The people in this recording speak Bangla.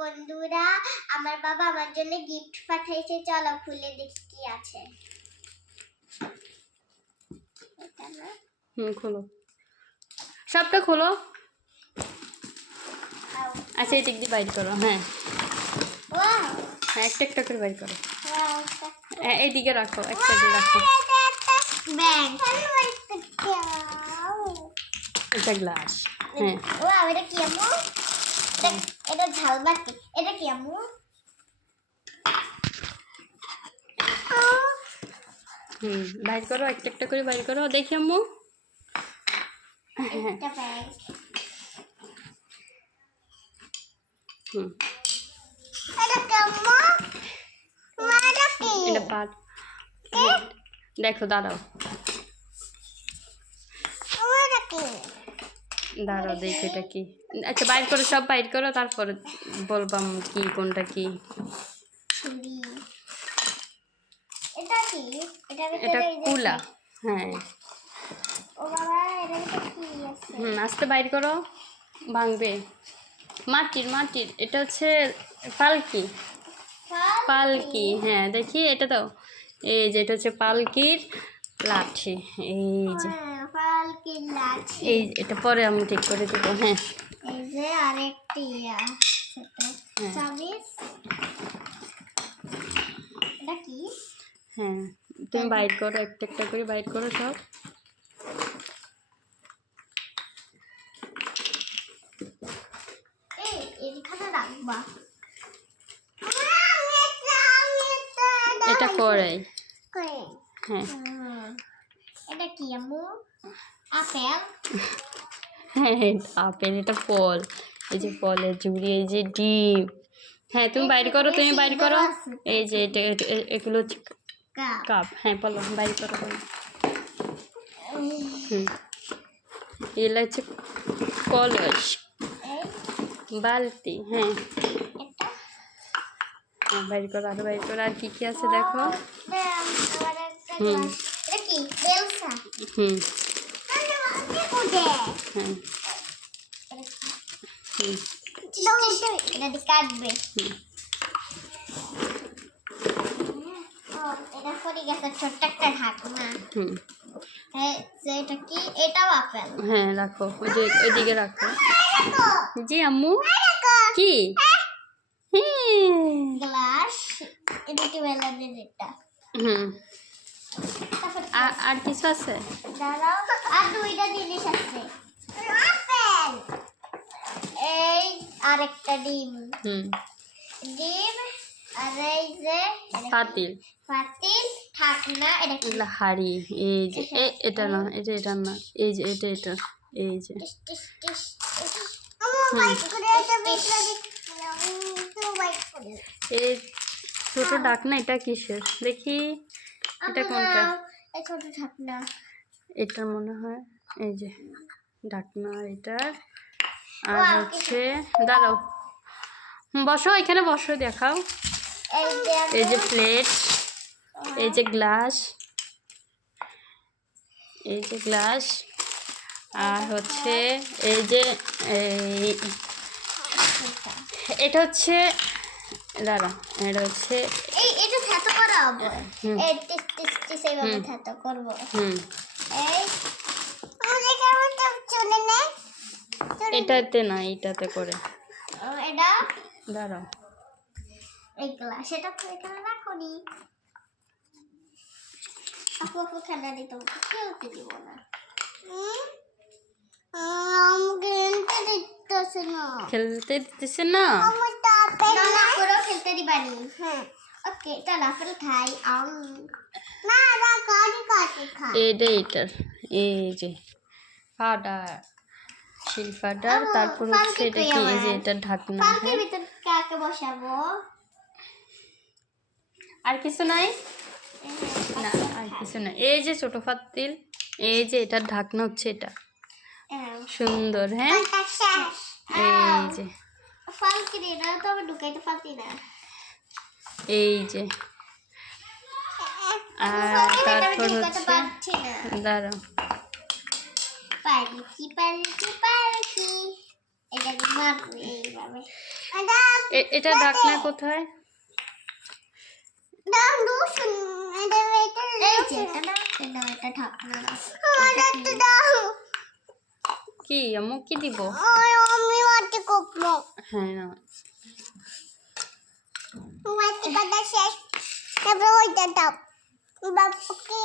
বন্ধুরা, আমার বাবা আমার জন্য গিফট পাঠিয়েছে। চলো খুলে দেখি কি আছে। এটা না? খোলো, সবটা খোলো। আও। আচ্ছা এই দিক দিয়ে বাইর করো। হ্যাঁ ওয়াও হ্যাঁ, একটা একটা করে বাইর করো। ওয়াও, এইদিকে রাখো, এক সাইডে রাখো। ব্যাগ। এটা গ্লাস। হ্যাঁ ওয়াও, এটা কি আম্মু? এটা ঝালবাতি। এটা কি আম্মু? বাইর করো, একটা একটা করে বাইর করো, দেখি আম্মু। হ্যাঁ এটা ব্যাগ। এটা কি আম্মু? এটা কি? এটা পাট। দেখো, দাঁড়াও এটা কি? দাঁড়াও দেখো এটা কি। আচ্ছা বাইর করো, সব বাইর করো, তারপরে বলবাম কি কোনটা কি। ছুরি। এটা কি? এটা ভিতরে এই যে কুলা। হ্যাঁ ও বাবা, এটার ভিতরে কি আছে? আস্তে বাইর করো, ভাঙবে। মাটির মাটির, এটা হচ্ছে পালকি। পালকি, হ্যাঁ দেখি এটা দাও। এই যে এটা হচ্ছে পালকির লাঠি। এই যে পালকি লাঠি। এই এটা পরে আমি ঠিক করে দেবো। হ্যাঁ এই যে আরেকটি চাবিস। এটা কি? হ্যাঁ তুমি বাইর করো, একটা একটা করে বাইর করো সব। এখানে রাখবা। এটা কড়াই। হ্যাঁ এটা কি আম্মু? আপেল। হ্যাঁ আপেল, এটা ফল। এই যে ফলের ঝুড়ি, এই যে ডিম। হ্যাঁ তুমি বাইর করো, তুমি বাইর করো। এই যে এটা এগুলো হচ্ছে কাপ। হ্যাঁ বলো, বাইর করো বলো। এগুলো হচ্ছে কলস, বালতি। হ্যাঁ বাইর করো, আরো বাইর করো। আর কি কি আছে দেখো। এটা কি? বেলসা। হ্যাঁ এটা দিয়ে কাটবে। এটা পড়ে গেছে, ছোট্ট একটা ঢাকনা। এটা কি? এটাও আপেল। হ্যাঁ রাখো, ওই যে ওইদিকে রাখো। জি আম্মু, কি? গ্লাস। এটা কি মেলানের? এটা আর কিছু আছে? দাঁড়াও, আর দুইটা জিনিস আছে। আপেল। এই আরেকটা ডিম। ডিম। আর এই যে পাতিল। পাতিল, ঢাকনা। এটা কি? হাড়ি। এই যে এটা না, এটা না, এই যে এটা এই যে এই ছোট ঢাকনা। এটা কিসের দেখি, এটা কোনটা? এই ছোট ঢাকনা। এটা মনে হয় এই যে ঢাকনা এটা। আর হচ্ছে দাঁড়াও, বসো এখানে, বসো দেখাও। এই যে প্লেট, এই যে গ্লাস, এই যে গ্লাস। আর হচ্ছে এই যে এটা হচ্ছে, দাঁড়া, এটা হচ্ছে এটা থেতো করা হবে। এই টিস টিস টিস এইভাবে থেতো করব। এই আমাদের কেমন চলে না? এটাতে না, এটাতে করে। এটা দাঁড়াও, এই গ্লাস এটা তো এখানে রাখোনি। আপু খেলা দিত, খেলতে দিব না। খেলতে দিতেছে না। না করে খেলতে দিবানি। হ্যাঁ ওকে, চল আপেল খাই। না না, কাটি কাটি খাই। এইটার এই যে ফাডার, শিলফাডার। তারপর হচ্ছে এটা কি? এই যে এটা ঢাকনা। পালকির ভিতর কাকে বসাবো? আর কিছু নাই না, আর কিছু না। এই যে ছোট পাতিল, এই যে এটার ঢাকনা হচ্ছে এটা। সুন্দর। হ্যাঁ এই যে পালকির, এটা তো আমি ঢুকাইতে পারছি না। এই যে আর তারপর হচ্ছে দাঁড়াও, পালকি পালকি পালকি। এটাকে মারবো এইভাবে। এটা ঢাকনা কোথায়? দাও লুসুন এই যে এটা দাও, এটা ঢাকনা দাও। এটা দাও। কি আম্মু কি দিব? আমি মাটি করবো। হ্যাঁ না মাটি কাটা শেষ, তারপরে ওইটা দাও বাপুকে।